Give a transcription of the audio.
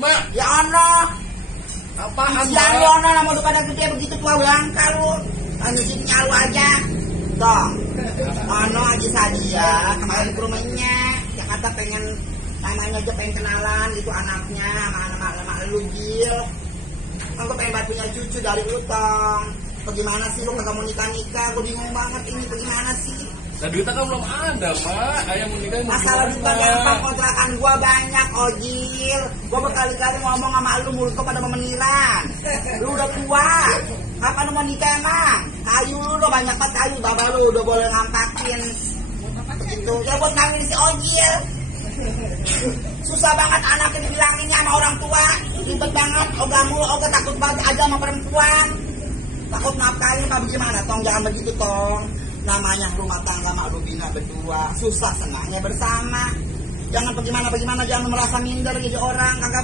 Mak, Ya Allah, apaan, siang lu Mak? ono nama lu pada gede begitu tua bangka lu. Lanjutin nyalu aja. Toh. Ono aja Sadia kemarin ke rumahnya. Ya kata pengen namanya aja pengen kenalan itu anaknya sama anak lu Gil. Aku pengen banget punya cucu dari utang. Bagaimana sih lu kagak mau nikah? Gue bingung banget ini bagaimana sih? Nah, duitnya kan belum ada, Mak. Ayah mau nikah mau Masalah gimana, duit gampang, kontrakan gua banyak, Ojil. Gua berkali-kali ngomong sama lu, mulut gua pada memeniran. Lu udah tua, kapan lu mau nikah emang? Kayu lu udah banyak banget kayu, bapak lu udah boleh ngampakin. Begitu, ya buat ngawin si Ojil. Susah banget anaknya dibilanginnya sama orang tua. Ribet banget, ogah mulu, ogah takut banget aja sama perempuan. Takut nafkahin apa bagaimana, Tong? Jangan begitu, Tong. Namanya rumah tangga mak lu bina berdua, susah senangnya bersama. Jangan bagaimana, jangan merasa minder jadi orang, kagak